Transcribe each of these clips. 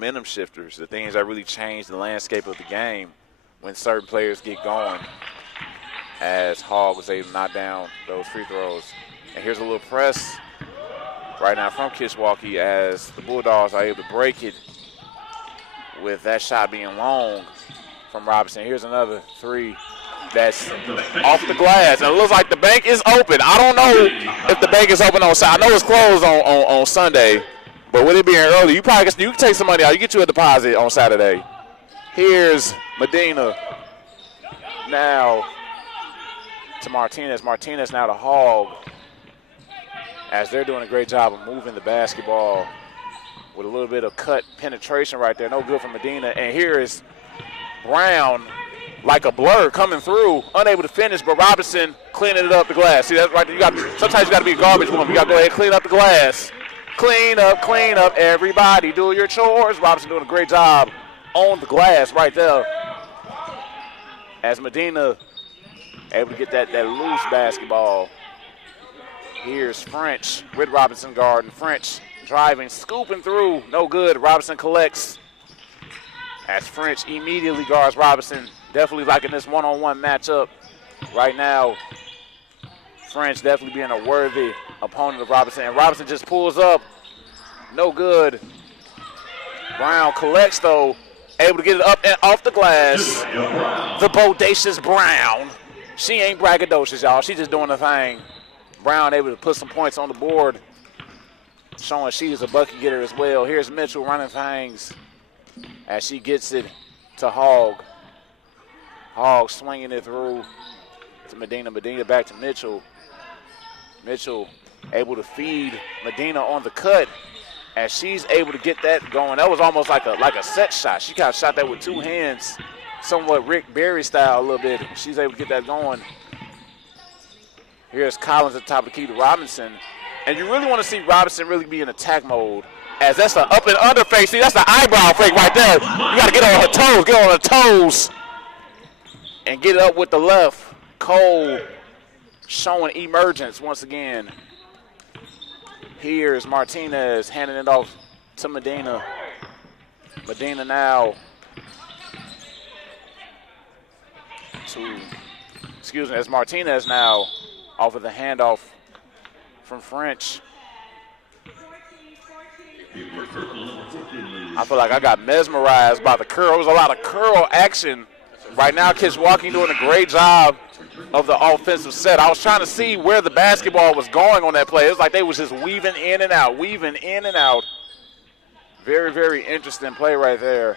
momentum shifters, the things that really change the landscape of the game when certain players get going, as Hogg was able to knock down those free throws. And here's a little press right now from Kishwaukee as the Bulldogs are able to break it with that shot being long from Robinson. Here's another three that's off the glass. And it looks like the bank is open. I don't know if the bank is open on Saturday. I know it's closed on Sunday, but with it being early, you can take some money out. You get you a deposit on Saturday. Here's Medina now to Martinez. Martinez now to Hogg as they're doing a great job of moving the basketball with a little bit of cut penetration right there. No good for Medina. And here is Brown like a blur coming through, unable to finish, but Robinson cleaning it up the glass. See, that's right there. Sometimes you got to be a garbage woman. You got to go ahead and clean up the glass. Clean up, everybody. Do your chores. Robinson doing a great job on the glass right there. As Medina able to get that loose basketball. Here's French with Robinson guarding. French driving, scooping through. No good. Robinson collects. As French immediately guards Robinson. Definitely liking this one-on-one matchup right now. French definitely being a worthy opponent of Robinson. And Robinson just pulls up. No good. Brown collects, though. Able to get it up and off the glass. The bodacious Brown. She ain't braggadocious, y'all. She just doing the thing. Brown able to put some points on the board, showing she is a bucket getter as well. Here's Mitchell running things as she gets it to Hogg. Hogg swinging it through to Medina. Medina back to Mitchell. Mitchell able to feed Medina on the cut as she's able to get that going. That was almost like a set shot. She kind of shot that with two hands, somewhat Rick Barry style a little bit. She's able to get that going. Here's Collins at the top of the key to Robinson. And you really want to see Robinson really be in attack mode, as that's the up and under fake. See, that's the eyebrow fake right there. You got to get on her toes, and get it up with the left. Cole showing emergence once again. Here's Martinez handing it off to Medina. Medina now as Martinez now off of the handoff from French. I feel like I got mesmerized by the curl. There was a lot of curl action. Right now, Kishwaukee doing a great job of the offensive set. I was trying to see where the basketball was going on that play. It was like they was just weaving in and out. Very, very interesting play right there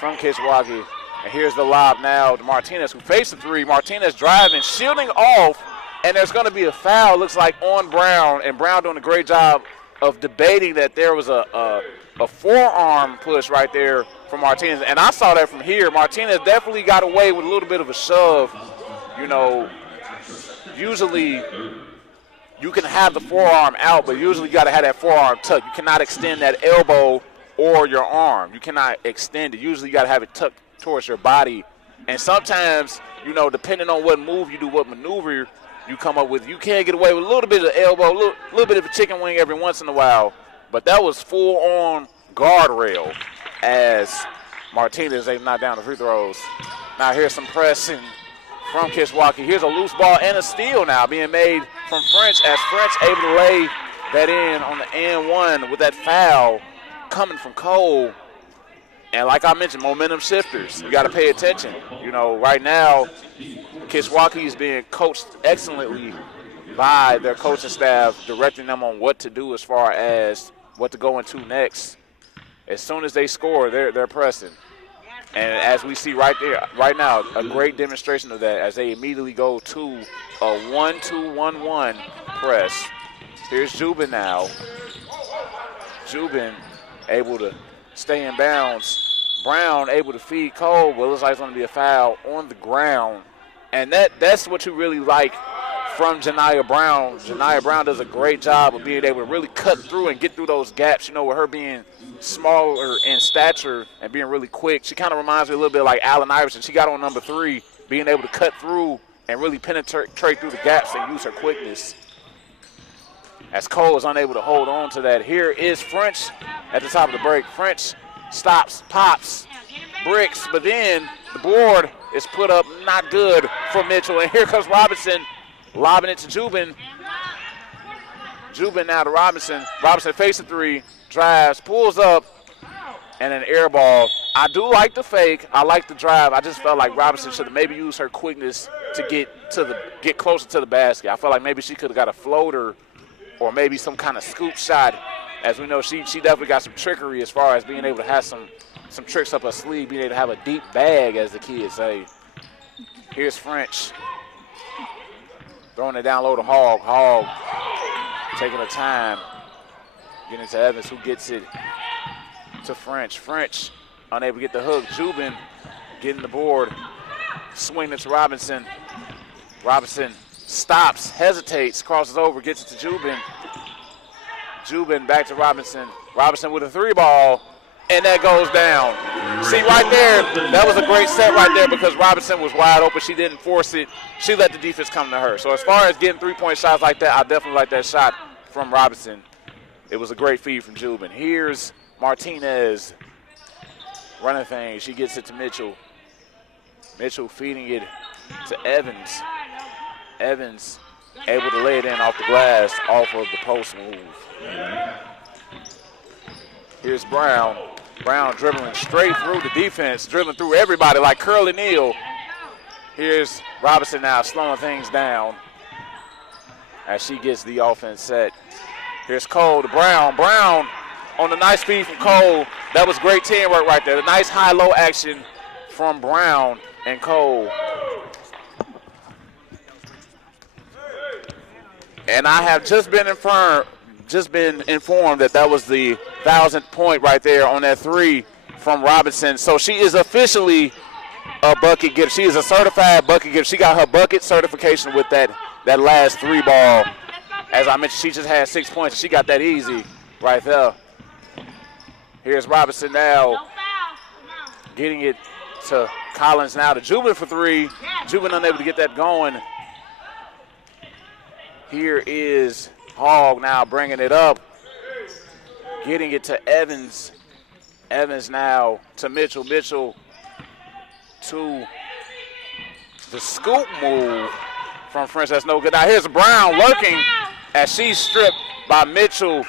from Kishwaukee. And here's the lob now to Martinez, who faced the three. Martinez driving, shielding off, and there's going to be a foul, looks like, on Brown. And Brown doing a great job of debating that there was a forearm push right there from Martinez. And I saw that from here. Martinez definitely got away with a little bit of a shove. You know, usually you can have the forearm out, but usually you got to have that forearm tucked. You cannot extend that elbow or your arm. You cannot extend it. Usually you got to have it tucked towards your body. And sometimes, you know, depending on what move you do, what maneuver you come up with, you can get away with a little bit of elbow, a little bit of a chicken wing every once in a while. But that was full-on guardrail as Martinez, they knocked down the free throws. Now here's some pressing from Kishwaukee. Here's a loose ball and a steal now being made from French, as French able to lay that in on the end one with that foul coming from Cole. And like I mentioned, momentum shifters. You got to pay attention. You know, right now, Kishwaukee is being coached excellently by their coaching staff, directing them on what to do as far as what to go into next. As soon as they score, they're pressing. And as we see right now, a great demonstration of that as they immediately go to a 1-2-1-1 press. Here's Jubin now. Jubin able to stay in bounds. Brown able to feed Cole, but it looks like it's going to be a foul on the ground. And that's what you really like from Janiyah Brown. Janiyah Brown does a great job of being able to really cut through and get through those gaps, you know, with her being smaller in stature and being really quick. She kind of reminds me a little bit like Allen Iverson. She got on number 3, being able to cut through and really penetrate through the gaps and use her quickness. As Cole is unable to hold on to that. Here is French at the top of the break. French stops, pops, bricks, but then the board is put up not good for Mitchell. And here comes Robinson, lobbing it to Jubin. Jubin now to Robinson. Robinson fakes the three, drives, pulls up, and an air ball. I do like the fake. I like the drive. I just felt like Robinson should have maybe used her quickness to get closer to the basket. I felt like maybe she could have got a floater or maybe some kind of scoop shot. As we know, she definitely got some trickery as far as being able to have some tricks up her sleeve, being able to have a deep bag, as the kids say. Here's French. Throwing it down low to Hogg. Hogg taking her time. Getting to Evans, who gets it to French. French unable to get the hook. Jubin getting the board. Swinging it to Robinson. Robinson stops, hesitates, crosses over, gets it to Jubin. Jubin back to Robinson. Robinson with a three ball, and that goes down. See, right there, that was a great set right there because Robinson was wide open. She didn't force it. She let the defense come to her. So as far as getting three-point shots like that, I definitely like that shot from Robinson. It was a great feed from Jubin. Here's Martinez running things. She gets it to Mitchell. Mitchell feeding it to Evans. Evans able to lay it in off the glass, off of the post move. Here's Brown. Brown dribbling straight through the defense, dribbling through everybody like Curly Neal. Here's Robinson now slowing things down as she gets the offense set. Here's Cole to Brown. Brown on the nice feed from Cole. That was great teamwork right there. The nice high-low action from Brown and Cole. And I have just been informed that was the 1,000th point right there on that three from Robinson. So she is officially a bucket getter. She is a certified bucket getter. She got her bucket certification with that last three ball. As I mentioned, she just had 6 points. She got that easy right there. Here's Robinson now getting it to Collins now to Jubin for three. Jubin unable to get that going. Here is Hogg now bringing it up, getting it to Evans. Evans now to Mitchell. Mitchell to the scoop move from French. That's no good. Now here's Brown lurking as she's stripped by Mitchell.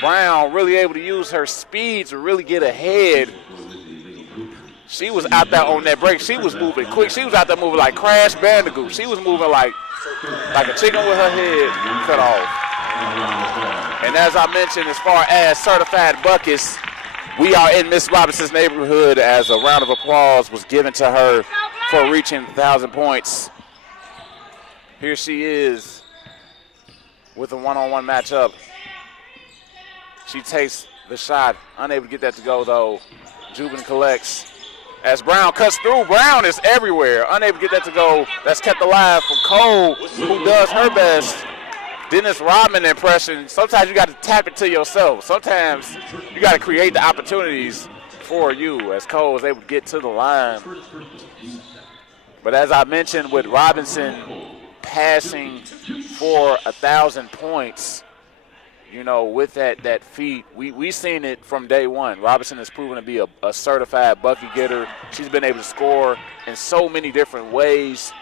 Brown really able to use her speed to really get ahead. She was out there on that break. She was moving quick. She was out there moving like Crash Bandicoot. She was moving like a chicken with her head cut off. And as I mentioned, as far as certified buckets, we are in Miss Robinson's neighborhood as a round of applause was given to her for reaching 1,000 points. Here she is with a one-on-one matchup. She takes the shot, unable to get that to go though. Jubin collects. As Brown cuts through, Brown is everywhere. Unable to get that to go. That's kept alive from Cole, who does her best. Dennis Rodman impression. Sometimes you got to tap it to yourself. Sometimes you got to create the opportunities for you, as Cole is able to get to the line. But as I mentioned, with Robinson passing for 1,000 points, you know, with that feat, we seen it from day one. Robinson has proven to be a certified bucket getter. She's been able to score in so many different ways,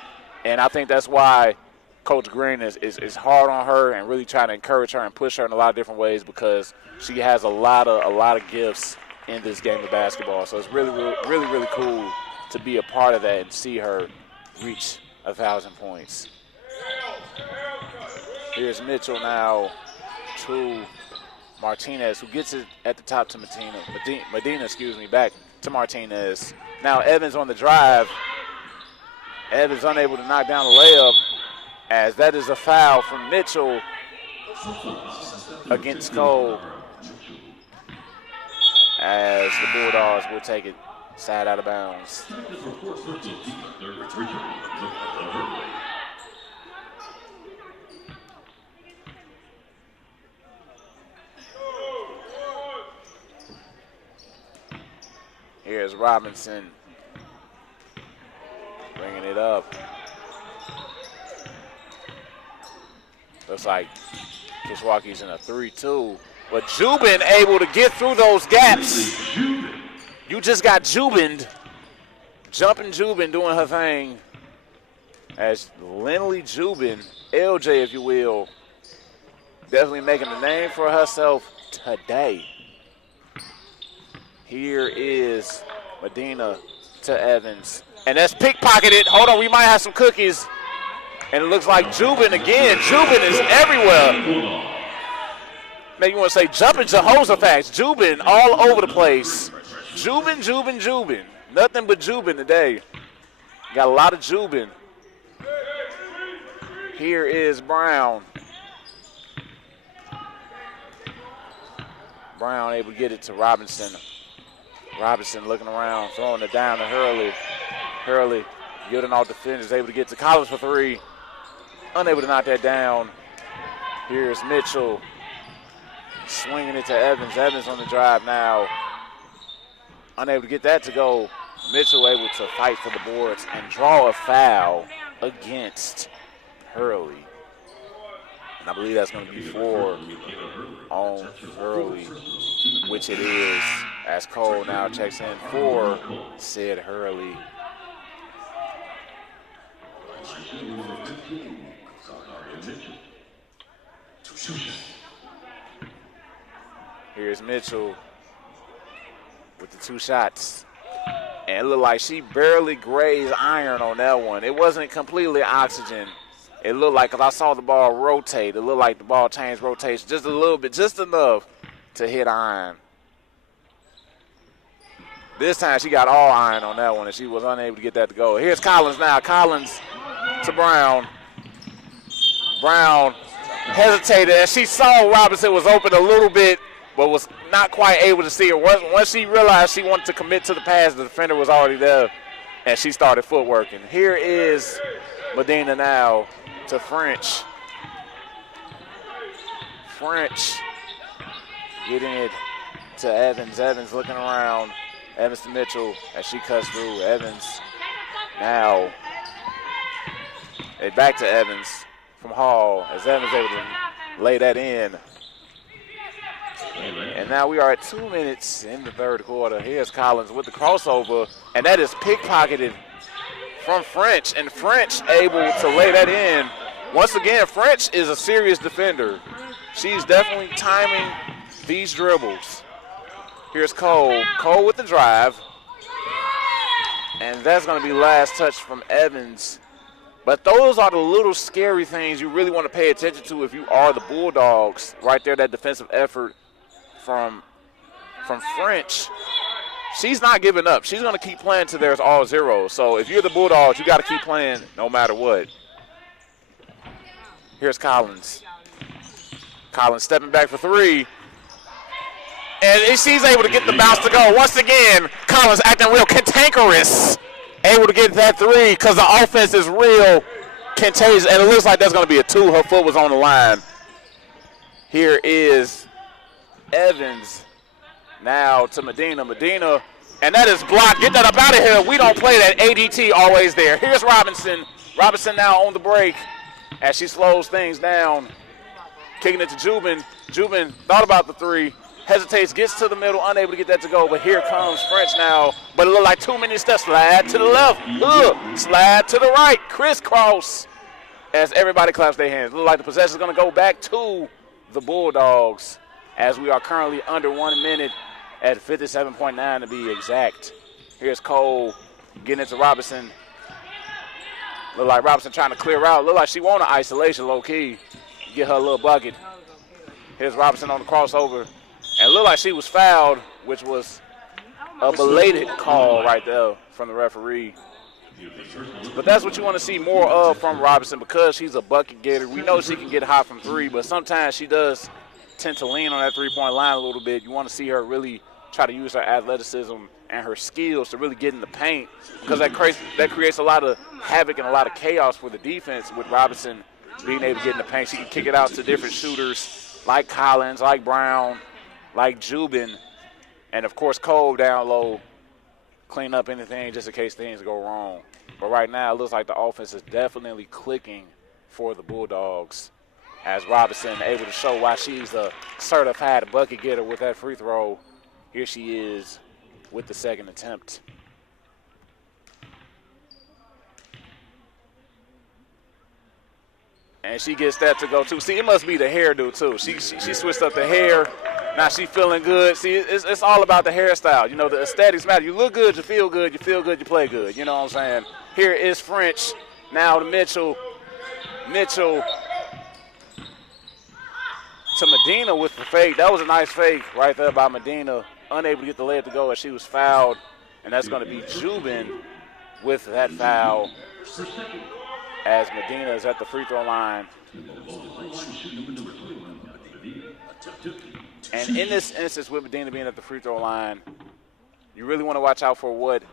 and I think that's why Coach Green is hard on her and really trying to encourage her and push her in a lot of different ways because she has a lot of gifts in this game of basketball. So it's really cool to be a part of that and see her reach 1,000 points. Here's Mitchell now to Martinez, who gets it at the top to Medina, back to Martinez. Now Evans on the drive. Evans unable to knock down the layup, as that is a foul from Mitchell against Cole, as the Bulldogs will take it side out of bounds. Here's Robinson bringing it up. Looks like Kishwaukee's in a 3-2. But Jubin able to get through those gaps. You just got Jubined. Jumping Jubin doing her thing. As Lindley Jubin, LJ if you will, definitely making a name for herself today. Here is Medina to Evans. And that's pickpocketed. Hold on, we might have some cookies. And it looks like Jubin again. Jubin is everywhere. Maybe you want to say jumping Jehoshaphat. Jubin all over the place. Jubin, Jubin, Jubin. Nothing but Jubin today. Got a lot of Jubin. Here is Brown. Brown able to get it to Robinson. Robinson looking around, throwing it down to Hurley. Hurley getting off defenders, able to get to Collins for three. Unable to knock that down. Here's Mitchell. Swinging it to Evans. Evans on the drive now. Unable to get that to go. Mitchell able to fight for the boards and draw a foul against Hurley. And I believe that's going to be 4 on Hurley, which it is, as Cole now checks in for said Hurley. Here's Mitchell with the 2 shots. And it looked like she barely grazed iron on that one. It wasn't completely oxygen. It looked like, because I saw the ball rotate, it looked like the ball changed rotation just a little bit, just enough to hit iron. This time she got all iron on that one, and she was unable to get that to go. Here's Collins now. Collins to Brown. Brown hesitated as she saw Robinson was open a little bit, but was not quite able to see her. Once she realized she wanted to commit to the pass, the defender was already there, and she started footworking. Here is Medina now to French. French getting it to Evans. Evans looking around. Evans to Mitchell as she cuts through. Evans now. Back to Evans from Hall as Evans able to lay that in. And now we are at 2 minutes in the third quarter. Here's Collins with the crossover, and that is pickpocketed from French, and French able to lay that in. Once again, French is a serious defender. She's definitely timing these dribbles. Here's Cole. Cole with the drive. And that's going to be last touch from Evans. But those are the little scary things you really want to pay attention to if you are the Bulldogs. Right there, that defensive effort from French. She's not giving up. She's going to keep playing till there's all zeros. So if you're the Bulldogs, you got to keep playing no matter what. Here's Collins. Collins stepping back for three. And she's able to get the bounce to go. Once again, Collins acting real cantankerous. Able to get that three because the offense is real contagious. And it looks like that's going to be a 2. Her foot was on the line. Here is Evans. Now to Medina. Medina, and that is blocked. Get that up out of here. We don't play that. ADT always there. Here's Robinson. Robinson now on the break as she slows things down. Kicking it to Jubin. Jubin thought about the 3. Hesitates, gets to the middle, unable to get that to go. But here comes French now. But it looked like too many steps. Slide to the left. Slide to the right. Crisscross as everybody claps their hands. Look like the possession is going to go back to the Bulldogs as we are currently under 1 minute at 57.9 to be exact. Here's Cole getting it to Robinson. Look like Robinson trying to clear out. Look like she want an isolation low-key. Get her a little bucket. Here's Robinson on the crossover. And it looked like she was fouled, which was a belated call right there from the referee. But that's what you want to see more of from Robinson because she's a bucket getter. We know she can get hot from 3, but sometimes she does tend to lean on that three-point line a little bit. You want to see her really try to use her athleticism and her skills to really get in the paint because that creates a lot of havoc and a lot of chaos for the defense with Robinson being able to get in the paint. She can kick it out to different shooters like Collins, like Brown, like Jubin, and, of course, Cole down low, clean up anything just in case things go wrong. But right now it looks like the offense is definitely clicking for the Bulldogs as Robinson able to show why she's a certified bucket getter with that free throw. Here she is with the second attempt. And she gets that to go, too. See, it must be the hairdo, too. She switched up the hair. Now she feeling good. See, it's all about the hairstyle. You know, the aesthetics matter. You look good, you feel good, you play good. You know what I'm saying? Here is French. Now to Mitchell. Mitchell to Medina with the fake. That was a nice fake right there by Medina. Unable to get the layup to go as she was fouled. And that's going to be Jubin with that foul as Medina is at the free throw line. And in this instance, with Medina being at the free throw line, you really want to watch out for what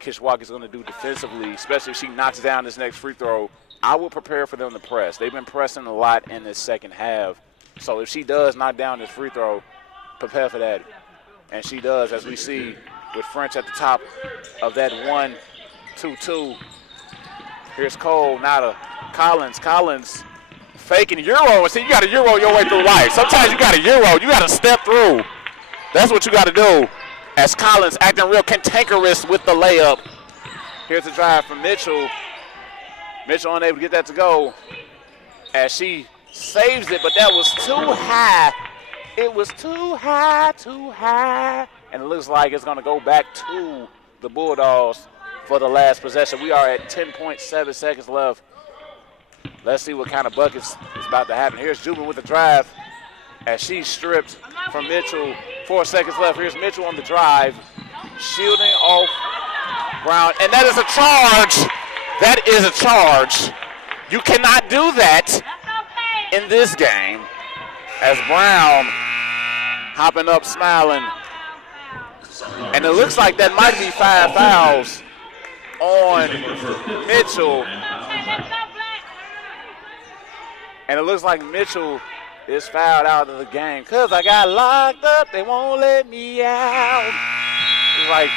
Kishwaukee is going to do defensively, especially if she knocks down this next free throw. I will prepare for them to press. They've been pressing a lot in this second half. So if she does knock down this free throw, prepare for that. And she does, as we see with French at the top of that 1-2-2. Here's Cole, now to Collins. Collins faking Euro. See, you got to Euro your way through life. Sometimes you got to Euro. You got to step through. That's what you got to do. As Collins acting real cantankerous with the layup. Here's the drive from Mitchell. Mitchell unable to get that to go as she saves it, but that was too high. It was too high. And it looks like it's going to go back to the Bulldogs for the last possession. We are at 10.7 seconds left. Let's see what kind of buckets is about to happen. Here's Jubin with the drive as she's stripped from Mitchell. 4 seconds left. Here's Mitchell on the drive, shielding off Brown. And that is a charge. That is a charge. You cannot do that in this game. As Brown hopping up, smiling. And it looks like that might be 5 fouls on Mitchell. And it looks like Mitchell is fouled out of the game. Because I got locked up, they won't let me out. It's like,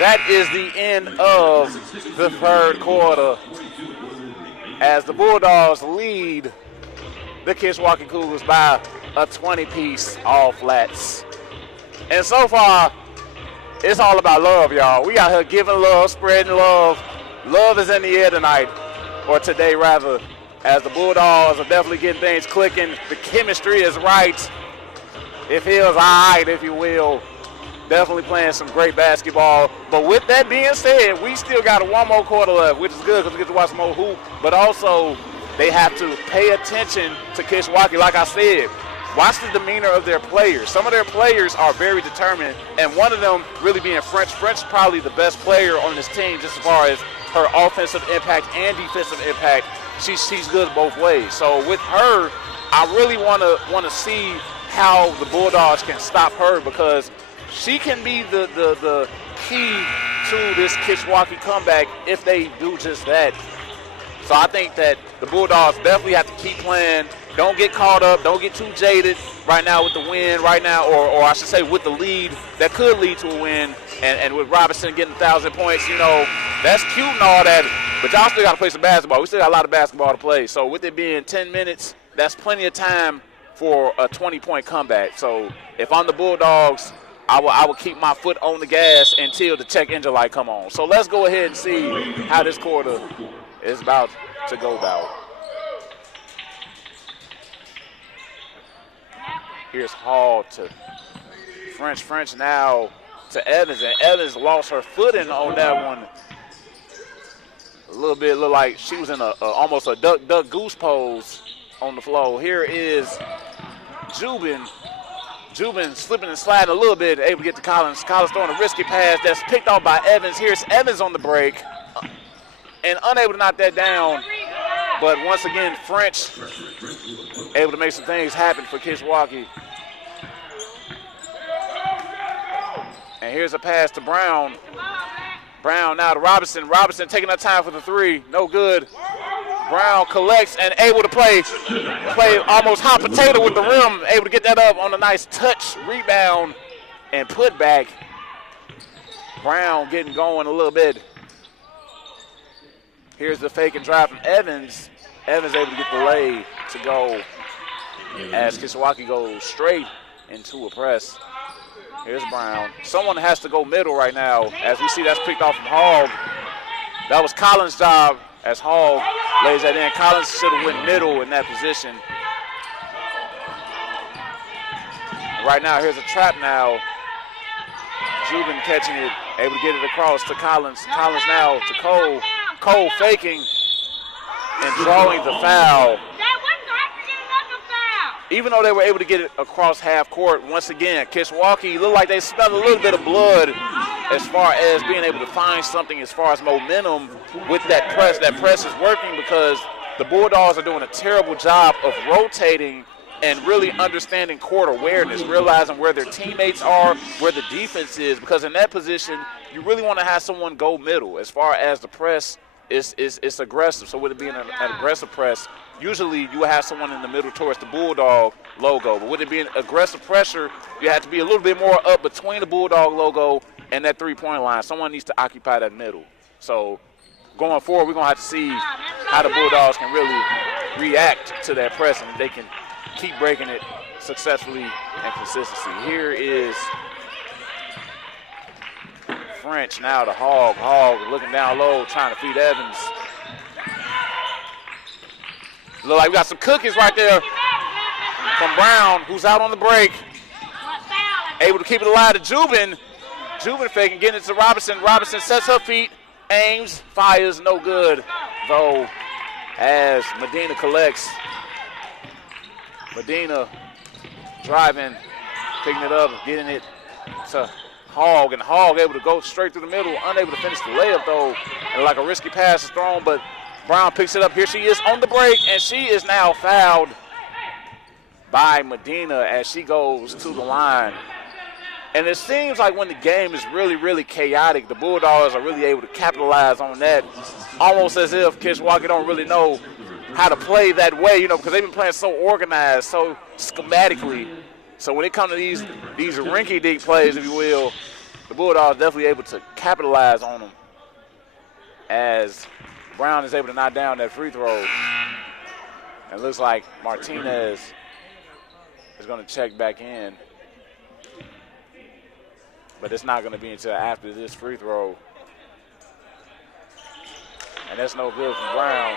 that is the end of the third quarter as the Bulldogs lead the Kishwaukee Cougars by a 20-piece all flats. And so far, it's all about love, y'all. We out here giving love, spreading love. Love is in the air tonight, or today rather, as the Bulldogs are definitely getting things clicking. The chemistry is right. It feels all right, if you will. Definitely playing some great basketball. But with that being said, we still got one more quarter left, which is good because we get to watch some more hoop. But also, they have to pay attention to Kishwaukee. Like I said, watch the demeanor of their players. Some of their players are very determined, and one of them really being French. French is probably the best player on this team just as far as her offensive impact and defensive impact. She's good both ways. So with her, I really want to see how the Bulldogs can stop her, because she can be the key to this Kishwaukee comeback if they do just that. So I think that the Bulldogs definitely have to keep playing. Don't get caught up. Don't get too jaded right now with the win right now, or I should say with the lead that could lead to a win. And with Robinson getting 1,000 points, you know, that's cute and all that. But y'all still got to play some basketball. We still got a lot of basketball to play. So with it being 10 minutes, that's plenty of time for a 20-point comeback. So if I'm the Bulldogs, I will keep my foot on the gas until the check engine light come on. So let's go ahead and see how this quarter is about to go about. Here's Hall to French. French now to Evans, and Evans lost her footing on that one. A little bit, looked like she was in almost a duck goose pose on the floor. Here is Jubin. Jubin slipping and sliding a little bit, able to get to Collins. Collins throwing a risky pass that's picked off by Evans. Here's Evans on the break and unable to knock that down. But once again, French able to make some things happen for Kishwaukee. And here's a pass to Brown. Brown now to Robinson. Robinson taking her time for the three. No good. Brown collects and able to play almost hot potato with the rim. Able to get that up on a nice touch, rebound, and put back. Brown getting going a little bit. Here's the fake and drive from Evans. Evans able to get the lay to go as Kishwaukee goes straight into a press. Here's Brown. Someone has to go middle right now. As we see, that's picked off from Hogg. That was Collins' job as Hogg lays that in. Collins should have went middle in that position. Right now, here's a trap now. Jubin catching it, able to get it across to Collins. Collins now to Cole. Cole faking and drawing the foul. Even though they were able to get it across half court, once again, Kishwaukee looked like they smelled a little bit of blood as far as being able to find something as far as momentum with that press. That press is working because the Bulldogs are doing a terrible job of rotating and really understanding court awareness, realizing where their teammates are, where the defense is, because in that position, you really want to have someone go middle. As far as the press, it's aggressive. So with it being an aggressive press, usually you have someone in the middle towards the Bulldog logo. But with it being aggressive pressure, you have to be a little bit more up between the Bulldog logo and that three-point line. Someone needs to occupy that middle. So going forward, we're going to have to see how the Bulldogs can really react to that press and if they can keep breaking it successfully and consistency. Here is French now to Hogg. Hogg looking down low, trying to feed Evans. Look like we got some cookies right there from Brown, who's out on the break. Able to keep it alive to Jubin. Jubin faking, getting it to Robinson. Robinson sets her feet, aims, fires, no good. Though, as Medina collects. Medina driving, picking it up, getting it to Hogg, and Hogg able to go straight through the middle, unable to finish the layup though, and like a risky pass is thrown, but Brown picks it up. Here she is on the break, and she is now fouled by Medina as she goes to the line. And it seems like when the game is really, really chaotic, the Bulldogs are really able to capitalize on that, almost as if Kishwaukee don't really know how to play that way, because they've been playing so organized, so schematically. So when it comes to these rinky-dink plays, if you will, the Bulldogs definitely able to capitalize on them as Brown is able to knock down that free throw. And it looks like Martinez is going to check back in. But it's not going to be until after this free throw. And that's no good from Brown.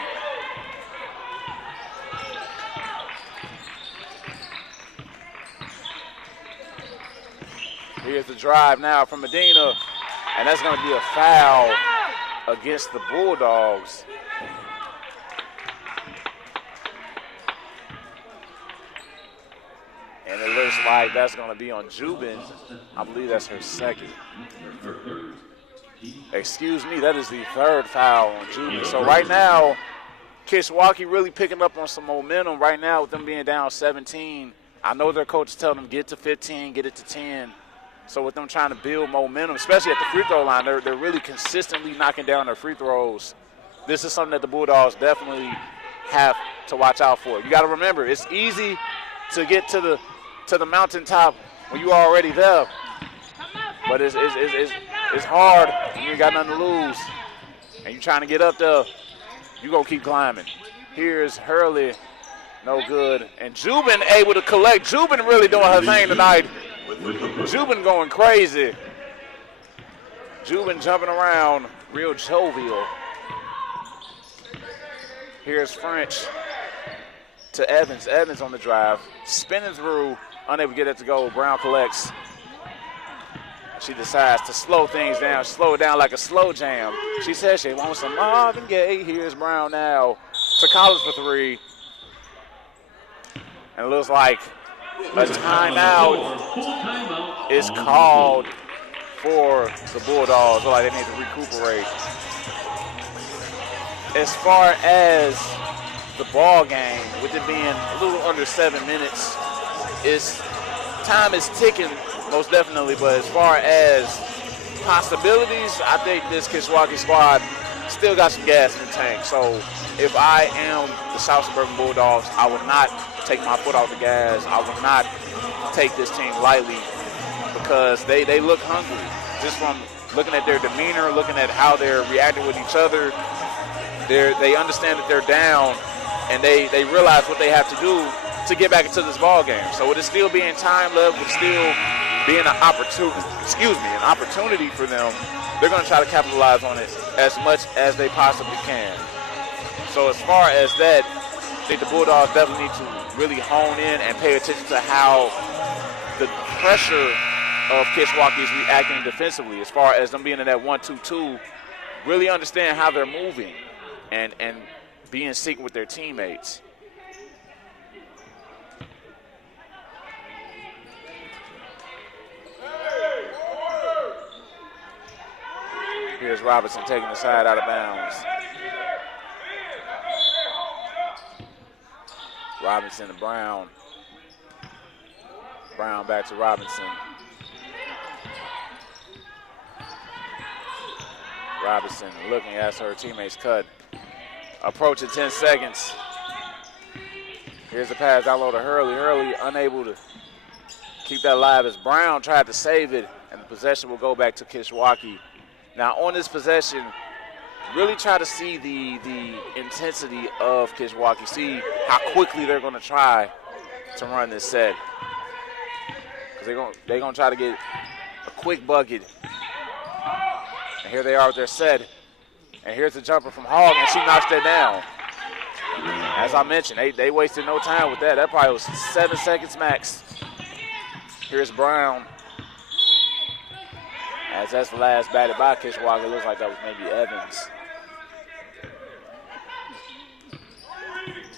Here's the drive now from Medina, and that's going to be a foul against the Bulldogs. And it looks like that's going to be on Jubin. I believe that's her second. Excuse me, that is the third foul on Jubin. So right now, Kishwaukee really picking up on some momentum right now with them being down 17. I know their coach is telling them get to 15, get it to 10. So with them trying to build momentum, especially at the free throw line, they're really consistently knocking down their free throws. This is something that the Bulldogs definitely have to watch out for. You got to remember, it's easy to get to the mountaintop when you are already there, but it's hard when you ain't got nothing to lose, and you're trying to get up there. You gonna keep climbing. Here's Hurley, no good, and Jubin able to collect. Jubin really doing her thing tonight. Jubin going crazy. Jubin jumping around, real jovial. Here's French to Evans. Evans on the drive, spinning through, unable to get it to go. Brown collects. She decides to slow things down, slow it down like a slow jam. She says she wants some Marvin Gaye. Here's Brown now to Collins for three. And it looks like a timeout is called for the Bulldogs. Look like they need to recuperate. As far as the ball game, with it being a little under 7 minutes, time is ticking, most definitely. But as far as possibilities, I think this Kishwaukee squad still got some gas in the tank. So if I am the South Suburban Bulldogs, I will not take my foot off the gas. I will not take this team lightly because they look hungry. Just from looking at their demeanor, looking at how they're reacting with each other, they understand that they're down, and they realize what they have to do to get back into this ball game. So with it still being time left, with still being an opportunity for them, they're going to try to capitalize on it as much as they possibly can. So as far as that, I think the Bulldogs definitely need to really hone in and pay attention to how the pressure of Kishwaukee is reacting defensively. As far as them being in that 1-2-2, really understand how they're moving and be in sync with their teammates. Here's Robinson taking the side out of bounds. Robinson to Brown. Brown back to Robinson. Robinson looking as her teammates cut. Approaching 10 seconds. Here's the pass down low to Hurley. Hurley unable to keep that alive as Brown tried to save it, and the possession will go back to Kishwaukee. Now on this possession, really try to see the intensity of Kishwaukee, see how quickly they're going to try to run this set. Because they're going to try to get a quick bucket. And here they are with their set. And here's the jumper from Hogg, and she knocks that down. As I mentioned, they wasted no time with that. That probably was 7 seconds max. Here's Brown. As that's the last batted by Kishwaukee, it looks like that was maybe Evans.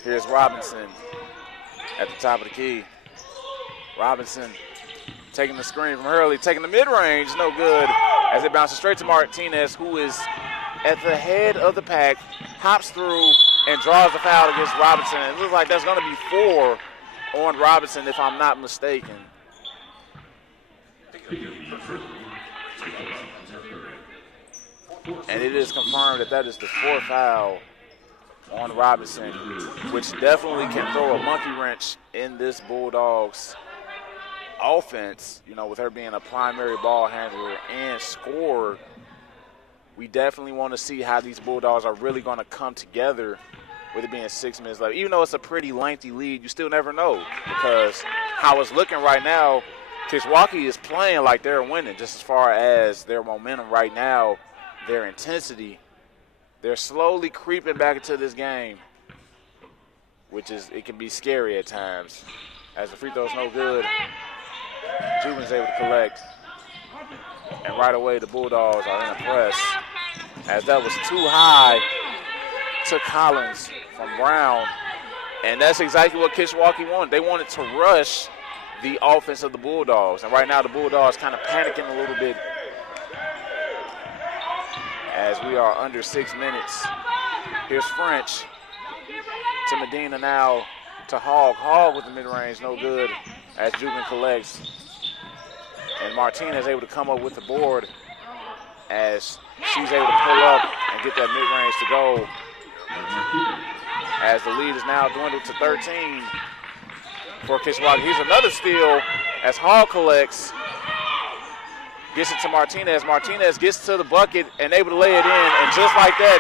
Here's Robinson at the top of the key. Robinson taking the screen from Hurley, taking the mid-range, no good. As it bounces straight to Martinez, who is at the head of the pack, hops through and draws the foul against Robinson. It looks like that's going to be 4 on Robinson, if I'm not mistaken. And it is confirmed that is the 4th foul on Robinson, which definitely can throw a monkey wrench in this Bulldogs offense. You know, with her being a primary ball handler and scorer, we definitely want to see how these Bulldogs are really going to come together with it being 6 minutes left. Even though it's a pretty lengthy lead, you still never know, because how it's looking right now, Kishwaukee is playing like they're winning, just as far as their momentum right now, their intensity. They're slowly creeping back into this game, which is, it can be scary at times. As the free throw's no good, Jubin's able to collect. And right away, the Bulldogs are in a press, as that was too high to Collins from Brown. And that's exactly what Kishwaukee wanted. They wanted to rush the offense of the Bulldogs. And right now, the Bulldogs kind of panicking a little bit, as we are under 6 minutes. Here's French to Medina now to Hogg. Hogg with the mid-range, no good, as Jubin collects. And Martinez able to come up with the board as she's able to pull up and get that mid-range to go. As the lead is now dwindled to 13 for Kishwaukee. Here's another steal as Hogg collects. Gets it to Martinez. Martinez gets to the bucket and able to lay it in. And just like that,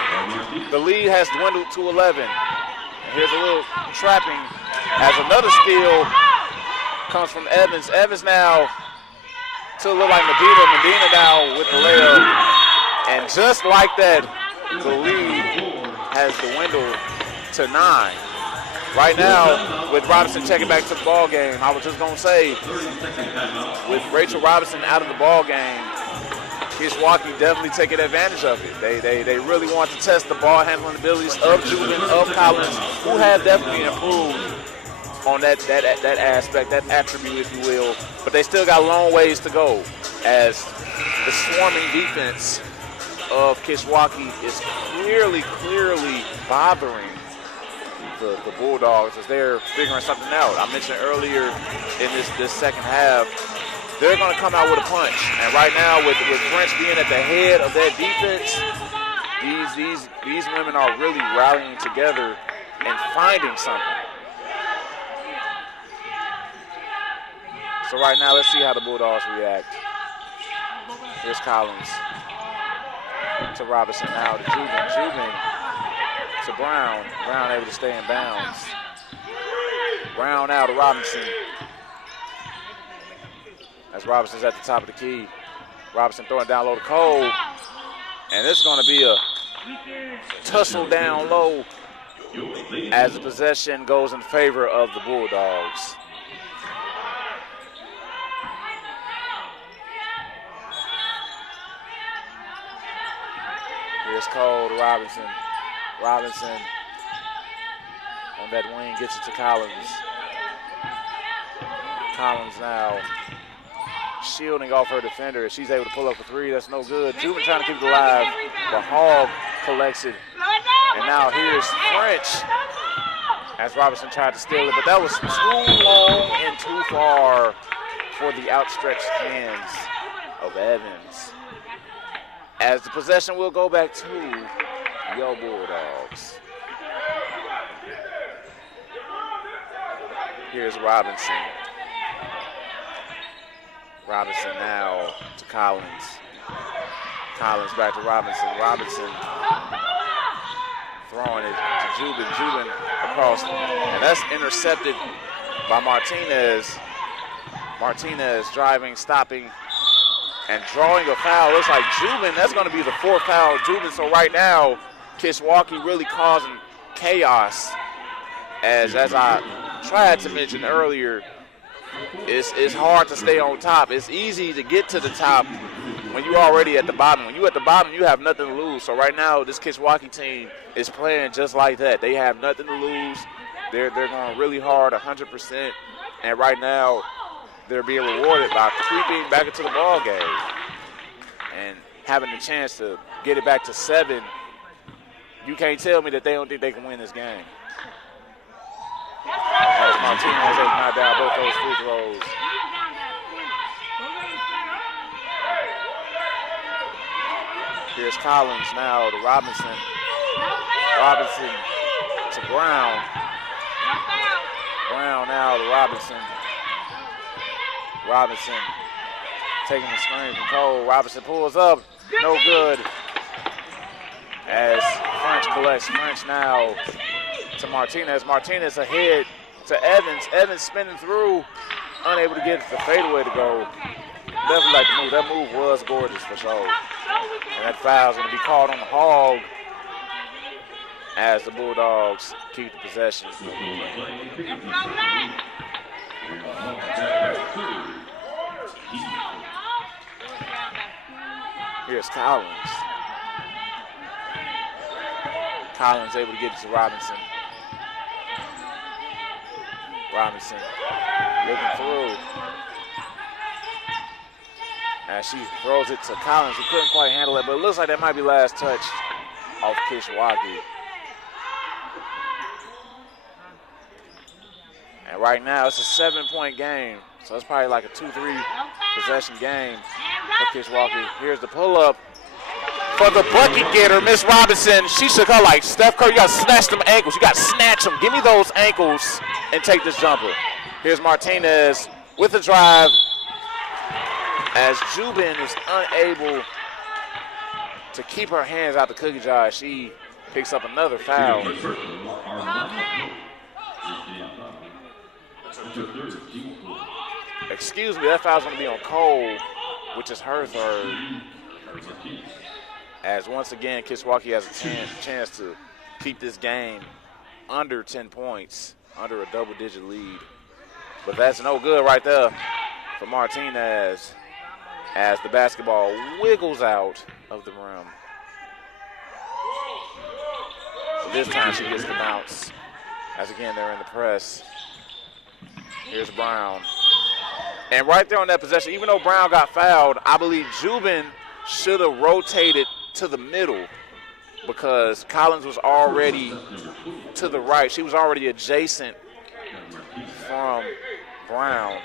the lead has dwindled to 11. And here's a little trapping as another steal comes from Evans. Evans now to look like Medina. Medina now with the layup. And just like that, the lead has dwindled to 9. Right now, with Robinson checking back to the ball game, I was just going to say, with Rachel Robinson out of the ball game, Kishwaukee definitely taking advantage of it. They really want to test the ball handling abilities of Jubin, of Collins, who have definitely improved on that aspect, that attribute, if you will. But they still got a long ways to go, as the swarming defense of Kishwaukee is clearly bothering the Bulldogs as they're figuring something out. I mentioned earlier in this second half, they're going to come out with a punch. And right now, with French being at the head of that defense, these women are really rallying together and finding something. So right now, let's see how the Bulldogs react. Here's Collins to Robinson now to Jubin to Brown. Brown able to stay in bounds. Brown now to Robinson. As Robinson's at the top of the key. Robinson throwing down low to Cole. And this is going to be a tussle down low as the possession goes in favor of the Bulldogs. Here's Cole to Robinson. Robinson on that wing gets it to Collins. Collins now shielding off her defender. She's able to pull up for three. That's no good. Jubin trying to keep it alive, but Hall collects it. And now here's French as Robinson tried to steal it, but that was too long and too far for the outstretched hands of Evans. As the possession will go back to Yo Bulldogs. Here's Robinson. Robinson now to Collins. Collins back to Robinson. Robinson throwing it to Jubin. Jubin across, and that's intercepted by Martinez. Martinez driving, stopping, and drawing a foul. Looks like Jubin, that's going to be the fourth foul of Jubin. So right now, Kishwaukee really causing chaos. As I tried to mention earlier, it's hard to stay on top. It's easy to get to the top when you're already at the bottom. When you're at the bottom, you have nothing to lose. So right now, this Kishwaukee team is playing just like that. They have nothing to lose. They're going really hard, 100%. And right now, they're being rewarded by creeping back into the ball game and having the chance to get it back to 7. You can't tell me that they don't think they can win this game. As Martinez has knocked down both those free throws. Here's Collins now to Robinson. Robinson to Brown. Brown now to Robinson. Robinson taking the screen from Cole. Robinson pulls up. No good. As French collects. French now to Martinez. Martinez ahead to Evans. Evans spinning through. Unable to get the fadeaway to go. Definitely like the move. That move was gorgeous for sure. And that foul's going to be called on the Hog as the Bulldogs keep the possession. Here's Collins. Collins able to get it to Robinson. Robinson looking through. As she throws it to Collins, who couldn't quite handle it, but it looks like that might be last touch off Kishwaukee. And right now, it's a 7-point game, so it's probably like a 2-3 possession game for Kishwaukee. Here's the pull-up for the bucket getter, Miss Robinson. She shook her like Steph Curry. You got to snatch them ankles. You got to snatch them. Give me those ankles and take this jumper. Here's Martinez with the drive. As Jubin is unable to keep her hands out the cookie jar, she picks up another foul. Excuse me, that foul's going to be on Cole, which is her third. As once again, Kishwaukee has a chance to keep this game under 10 points, under a double-digit lead. But that's no good right there for Martinez as the basketball wiggles out of the rim. So this time she gets the bounce. As again, they're in the press. Here's Brown. And right there on that possession, even though Brown got fouled, I believe Jubin should have rotated to the middle because Collins was already to the right. She was already adjacent from Brown.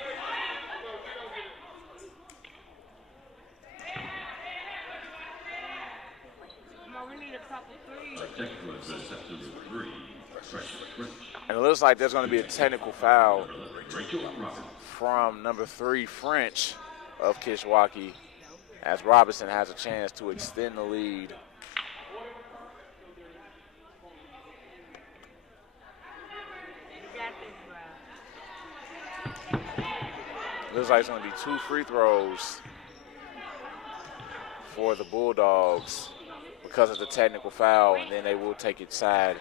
And it looks like there's going to be a technical foul from number 3, French of Kishwaukee, as Robinson has a chance to extend the lead. like it's going to be 2 free throws for the Bulldogs because of the technical foul, and then they will take it side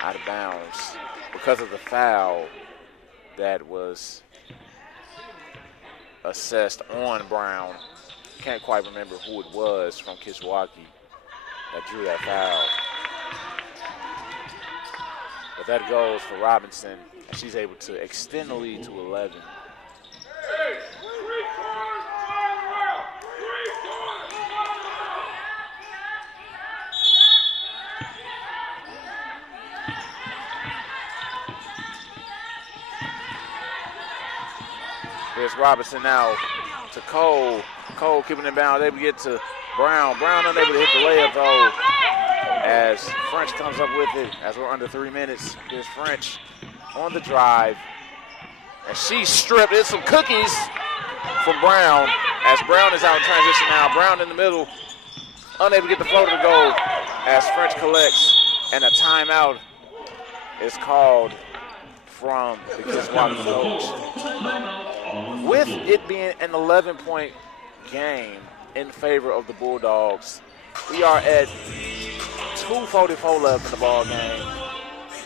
out of bounds because of the foul that was assessed on Brown. Can't quite remember who it was from Kishwaukee that drew that foul. But that goes for Robinson, and she's able to extend the lead to 11. Here's Robinson now to Cole. Cole keeping it down. Able to get to Brown. Brown unable to hit the layup, though, as French comes up with it as we're under 3 minutes. Here's French on the drive. And she stripped. There's some cookies from Brown as Brown is out in transition now. Brown in the middle, unable to get the floater to go as French collects. And a timeout is called from the Kishwaukee coach. With it being an 11-point game in favor of the Bulldogs, we are at 2:44 left in the ball game.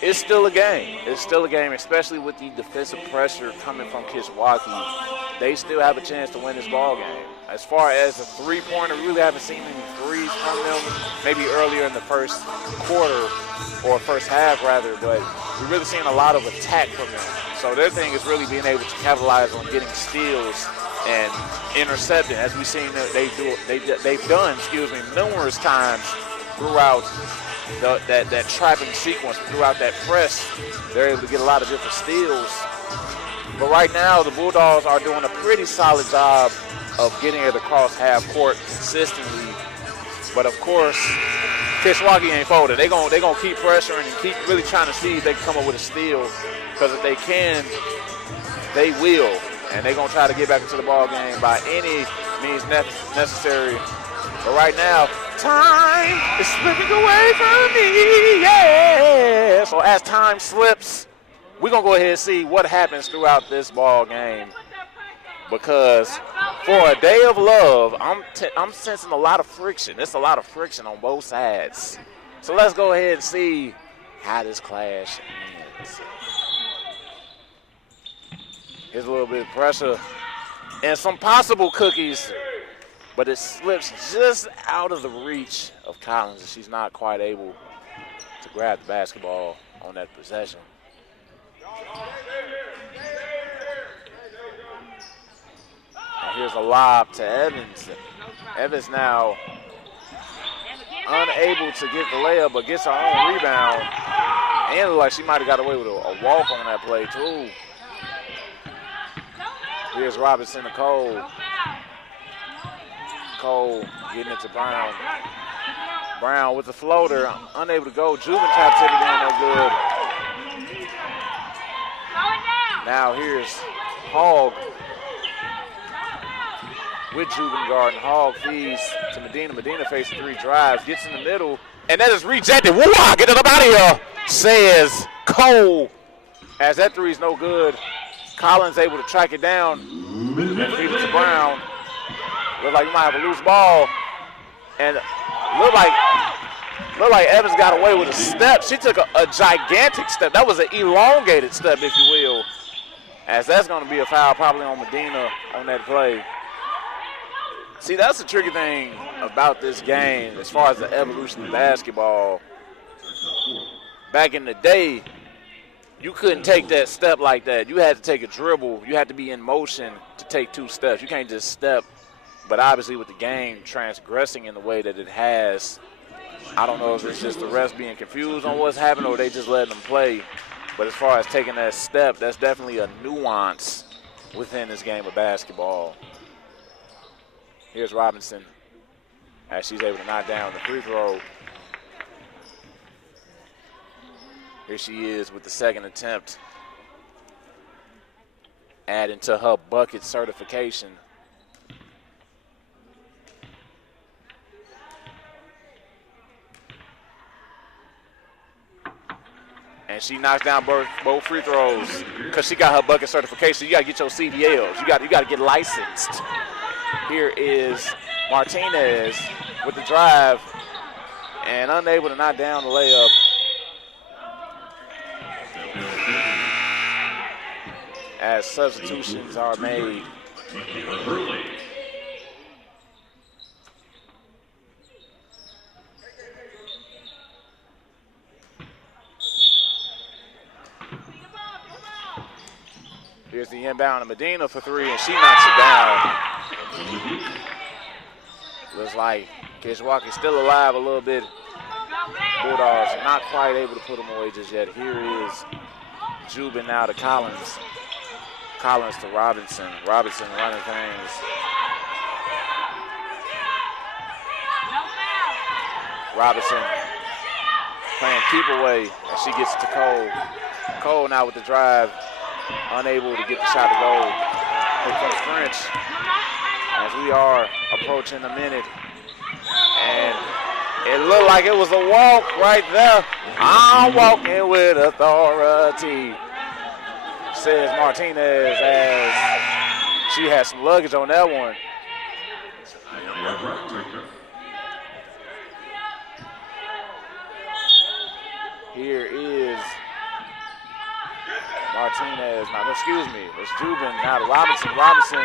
It's still a game. It's still a game, especially with the defensive pressure coming from Kishwaukee. They still have a chance to win this ball game. As far as a three-pointer, we really haven't seen any threes from them, maybe earlier in the first quarter or first half, rather, but we're really seeing a lot of attack from them. So their thing is really being able to capitalize on getting steals and intercepting, as we've seen they've done numerous times throughout that trapping sequence, throughout that press. They're able to get a lot of different steals. But right now, the Bulldogs are doing a pretty solid job of getting it across half court consistently. But of course, Kishwaukee ain't folded. They're gonna keep pressuring and keep really trying to see if they can come up with a steal. Because if they can, they will. And they're going to try to get back into the ball game by any means necessary. But right now, time is slipping away from me, yeah. So as time slips, we're going to go ahead and see what happens throughout this ball game. Because for a day of love, I'm sensing a lot of friction. There's a lot of friction on both sides. So let's go ahead and see how this clash ends. Here's a little bit of pressure and some possible cookies, but it slips just out of the reach of Collins, and she's not quite able to grab the basketball on that possession. And here's a lob to Evans. Evans now unable to get the layup, but gets her own rebound. And it looks like she might have got away with a walk on that play, too. Here's Robinson to Cole. Cole getting it to Brown. Brown with the floater, unable to go. Jubin tried to take it in, no good. Now here's Hogg with Jubin guarding. Hogg feeds to Medina. Medina faces 3 drives, gets in the middle, and that is rejected. Woo! Get it up out of here, says Cole. As that 3 is no good. Collins able to track it down and feed it to Brown. Look like you might have a loose ball. And look like Evans got away with a step. She took a gigantic step. That was an elongated step, if you will. As that's going to be a foul probably on Medina on that play. See, that's the tricky thing about this game as far as the evolution of basketball. Back in the day, you couldn't take that step like that. You had to take a dribble. You had to be in motion to take 2 steps. You can't just step. But obviously with the game transgressing in the way that it has, I don't know if it's just the refs being confused on what's happening or they just letting them play. But as far as taking that step, that's definitely a nuance within this game of basketball. Here's Robinson as she's able to knock down the free throw. Here she is with the second attempt, adding to her bucket certification. And she knocks down both free throws because she got her bucket certification. You got to get your CDLs. You got to get licensed. Here is Martinez with the drive and unable to knock down the layup. As substitutions are made. Here's the inbound to Medina for three, and she knocks it down. Looks like Kishwaukee still alive a little bit. Bulldogs not quite able to put them away just yet. Here is Jubin now to Collins. Collins to Robinson. Robinson running things. Robinson playing keep away, and she gets it to Cole. Cole now with the drive, unable to get the shot to go. Here comes French as we are approaching a minute. And it looked like it was a walk right there. I'm walking with authority, says Martinez as she has some luggage on that one. Here is Martinez. Now, excuse me. It's Jubin now to Robinson. Robinson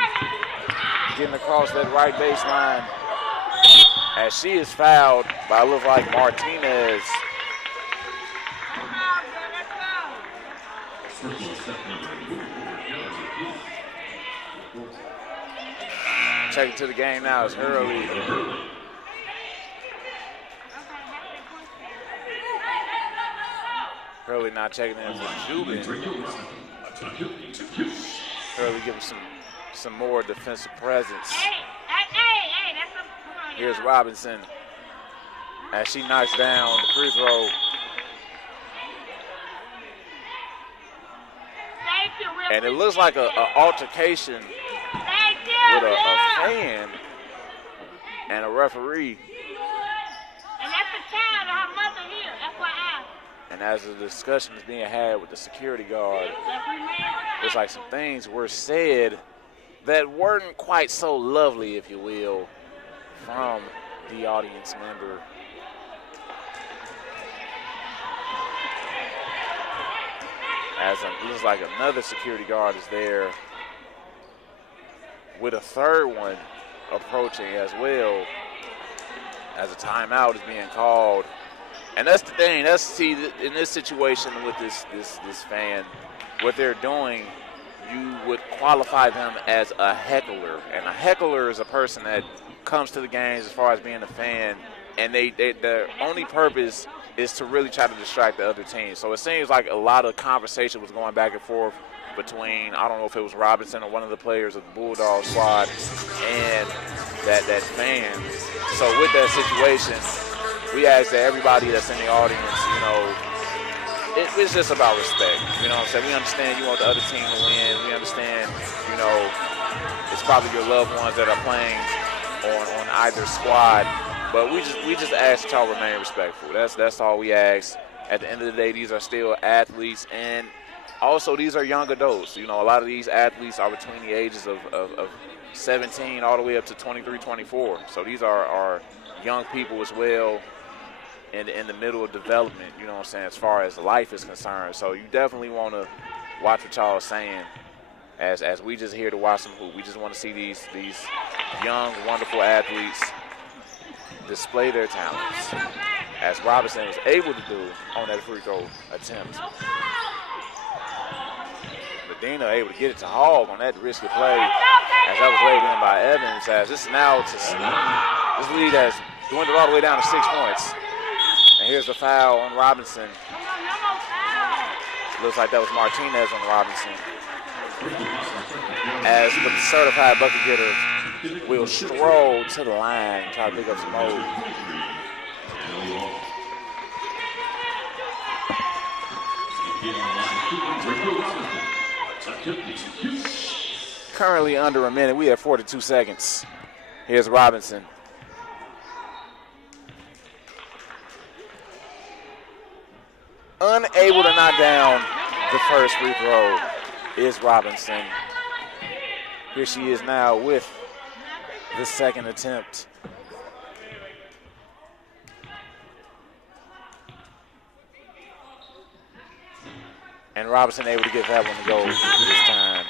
getting across that right baseline as she is fouled by, looks like, Martinez. Checking to the game now is Hurley. Hurley not checking in for Jubin. Hurley giving some more defensive presence. Here's Robinson as she knocks down the free throw. And it looks like an altercation with a fan and a referee. And that's a child of her mother here. That's why I. And as the discussion is being had with the security guard, it's like some things were said that weren't quite so lovely, if you will, from the audience member. As it looks like another security guard is there with a third one approaching as well, as a timeout is being called. And that's the thing. That's, see, in this situation with this fan, what they're doing, you would qualify them as a heckler. And a heckler is a person that comes to the games as far as being a fan, and their only purpose is to really try to distract the other team. So it seems like a lot of conversation was going back and forth between, I don't know if it was Robinson or one of the players of the Bulldog squad and that fan. So with that situation, we ask that everybody that's in the audience, you know, it's just about respect. You know what I'm saying? We understand you want the other team to win. We understand, you know, it's probably your loved ones that are playing on either squad. But we just ask that y'all remain respectful. That's all we ask. At the end of the day, these are still athletes, and also these are young adults. You know, a lot of these athletes are between the ages of 17 all the way up to 23, 24. So these are young people as well in the middle of development, you know what I'm saying, as far as life is concerned. So you definitely want to watch what y'all are saying as we just here to watch some hoop. We just want to see these young, wonderful athletes display their talents, as Robinson was able to do on that free throw attempt. Medina able to get it to Hogg on that risky play, as that was laid in by Evans. As this lead has dwindled all the way down to 6 points. And here's the foul on Robinson. Looks like that was Martinez on Robinson. As the certified bucket getter will stroll to the line and try to pick up some more. Currently under a minute. We have 42 seconds. Here's Robinson. unable to knock down the first free throw is Robinson. Here she is now with the second attempt. And Robinson able to get that one to go this time.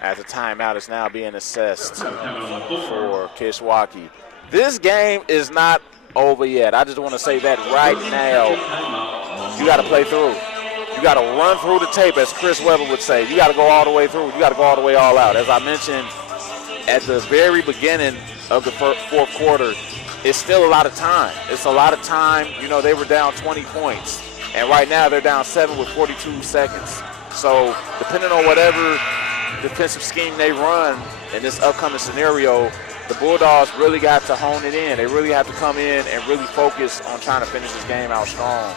As a timeout is now being assessed for Kishwaukee. This game is not over yet. I just want to say that right now. You got to play through. You got to run through the tape, as Chris Webber would say. You got to go all the way through. You got to go all the way all out. As I mentioned at the very beginning of the fourth quarter, it's still a lot of time. It's a lot of time. You know, they were down 20 points. And right now they're down 7 with 42 seconds. So depending on whatever defensive scheme they run in this upcoming scenario, the Bulldogs really got to hone it in. They really have to come in and really focus on trying to finish this game out strong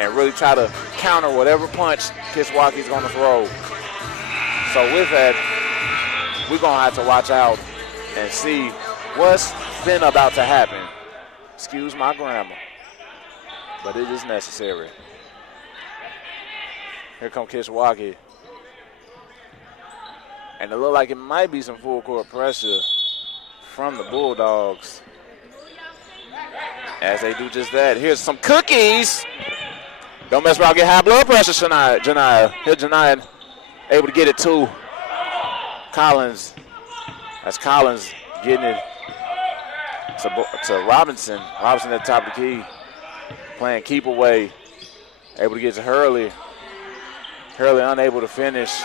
and really try to counter whatever punch Kishwaukee's going to throw. So with that, we're going to have to watch out and see what's been about to happen. Excuse my grammar, but it is necessary. Here comes Kishwaukee. And it looked like it might be some full court pressure from the Bulldogs as they do just that. Here's some cookies. Don't mess around, get high blood pressure, Janiyah. Here Janiyah able to get it to Collins. That's Collins getting it to Robinson. Robinson at the top of the key. Playing keep away. Able to get to Hurley. Hurley unable to finish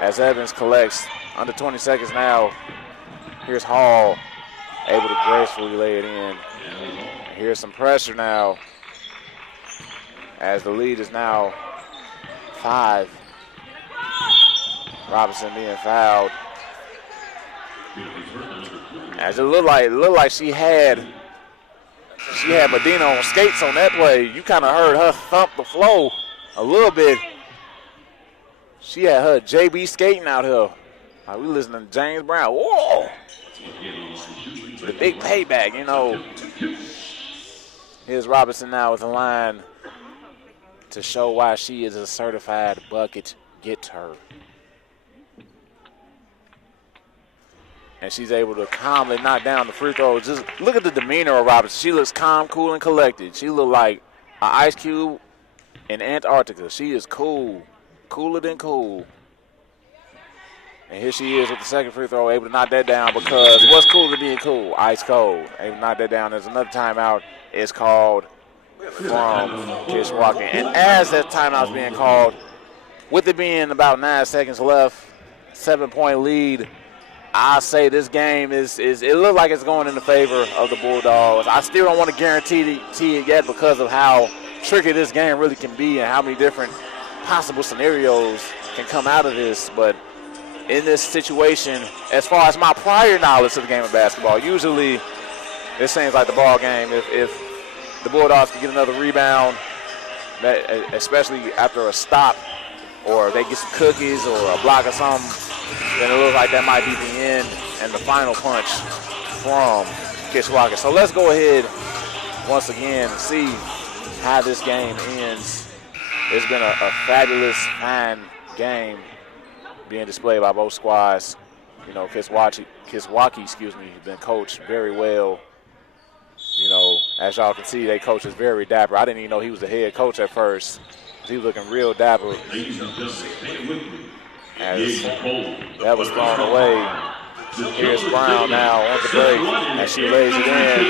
as Evans collects. Under 20 seconds now. Here's Hall. Able to gracefully lay it in. Here's some pressure now as the lead is now 5. Robinson being fouled. As it looked like she had Medina on skates on that play. You kind of heard her thump the floor a little bit. She had her JB skating out here. We listening to James Brown. Whoa! The big payback, you know. Here's Robinson now with the line to show why she is a certified bucket getter. And she's able to calmly knock down the free throws. Just look at the demeanor of Robinson. She looks calm, cool, and collected. She looks like an ice cube in Antarctica. She is cool, cooler than cool. And here she is with the second free throw, able to knock that down because what's cooler than being cool? Ice cold. Able to knock that down. There's another timeout. It's called from Kishwaukee. And as that timeout is being called, with it being about 9 seconds left, 7-point lead, I say this game it looks like it's going in the favor of the Bulldogs. I still don't want to guarantee it yet because of how tricky this game really can be and how many different possible scenarios can come out of this. But in this situation, as far as my prior knowledge of the game of basketball, usually it seems like the ball game, if the Bulldogs can get another rebound, especially after a stop, or they get some cookies or a block or something, then it looks like that might be the end and the final punch from Kishwaukee. So let's go ahead once again and see how this game ends. It's been a fabulous, fine game being displayed by both squads. You know, Kishwaukee, has been coached very well. You know, as y'all can see, they coach is very dapper. I didn't even know he was the head coach at first. He was looking real dapper. As that was thrown away. Here's Brown now on the break as she lays it in.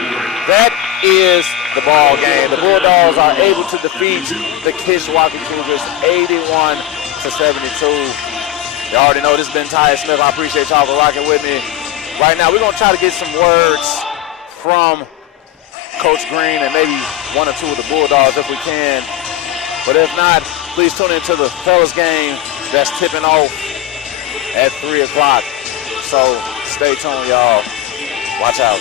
That is the ball game. The Bulldogs are able to defeat the Kishwaukee Cougars 81-72. You already know this has been Ty Smith. I appreciate y'all for rocking with me. Right now, we're going to try to get some words from Coach Green and maybe one or two of the Bulldogs if we can. But if not, please tune into the fellas game that's tipping off at 3 o'clock. So stay tuned, y'all. Watch out.